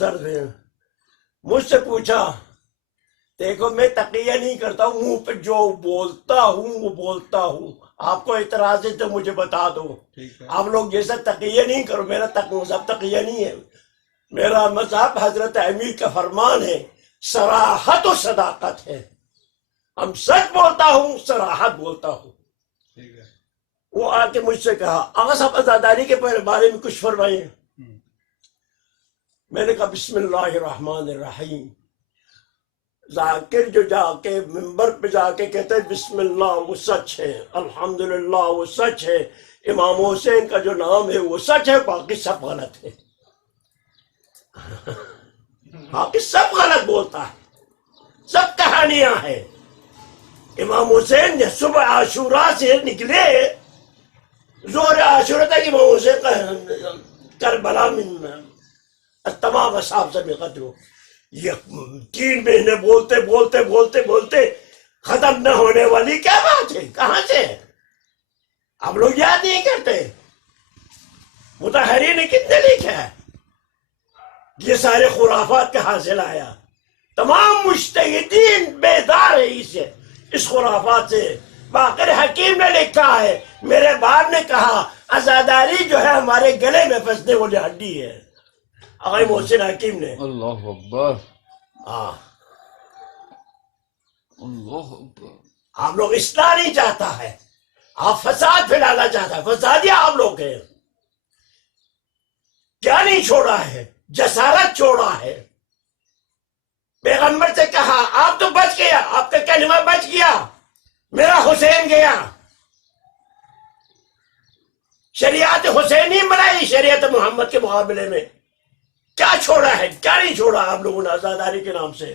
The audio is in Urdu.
درد ہے. مجھ سے پوچھا دیکھو میں تقیہ نہیں کرتا ہوں، منہ پہ جو بولتا ہوں وہ بولتا ہوں. آپ کو اعتراض ہے تو مجھے بتا دو. آپ لوگ جیسا تقیہ نہیں کرو. میرا مذہب تقیہ نہیں ہے. میرا مذہب حضرت امیر کا فرمان ہے، صراحت و صداقت ہے. ہم سچ بولتا ہوں، صراحت بولتا ہوں. وہ آ کے مجھ سے کہا آغا صاحب عزاداری کے بارے میں کچھ فرمائیے. میں نے کہا بسم اللہ الرحمن الرحیم. ذاکر جو جا کے ممبر پہ جا کے کہتے ہیں بسم اللہ وہ سچ ہے، الحمدللہ وہ سچ ہے، امام حسین کا جو نام ہے وہ سچ ہے، باقی سب غلط ہے. باقی سب غلط بولتا ہے، سب کہانیاں ہیں. امام حسین نے صبح عاشورہ سے نکلے، زور عاشورہ تک امام حسین کا کربلا میں تمام اصحاب سے قتل ہو. یہ 3 مہینے بولتے بولتے بولتے بولتے ختم نہ ہونے والی کیا بات ہے؟ کہاں سے آپ لوگ یاد نہیں کرتے؟ مطہری نے کتنے لکھا ہے؟ یہ سارے خرافات کہاں سے لایا؟ تمام مجتہدین بیدار ہے اس خرافات سے. باقر حکیم نے لکھا ہے، میرے باپ نے کہا عزاداری جو ہے ہمارے گلے میں پھنسنے والی ہڈی ہے. آقا محسن حکیم نے. اللہ اکبر، ہاں اللہ اکبر. آپ لوگ اصلاح نہیں چاہتا ہے، آپ فساد پھیلانا چاہتا ہے. فسادی آپ لوگ ہیں. کیا نہیں چھوڑا ہے؟ جسارت چھوڑا ہے. پیغمبر سے کہا آپ تو بچ گیا، آپ کا کلمہ بچ گیا، میرا حسین گیا. شریعت حسینی بنائی شریعت محمد کے مقابلے میں. کیا چھوڑا ہے؟ کیا نہیں چھوڑا آپ لوگوں نے عزاداری کے نام سے؟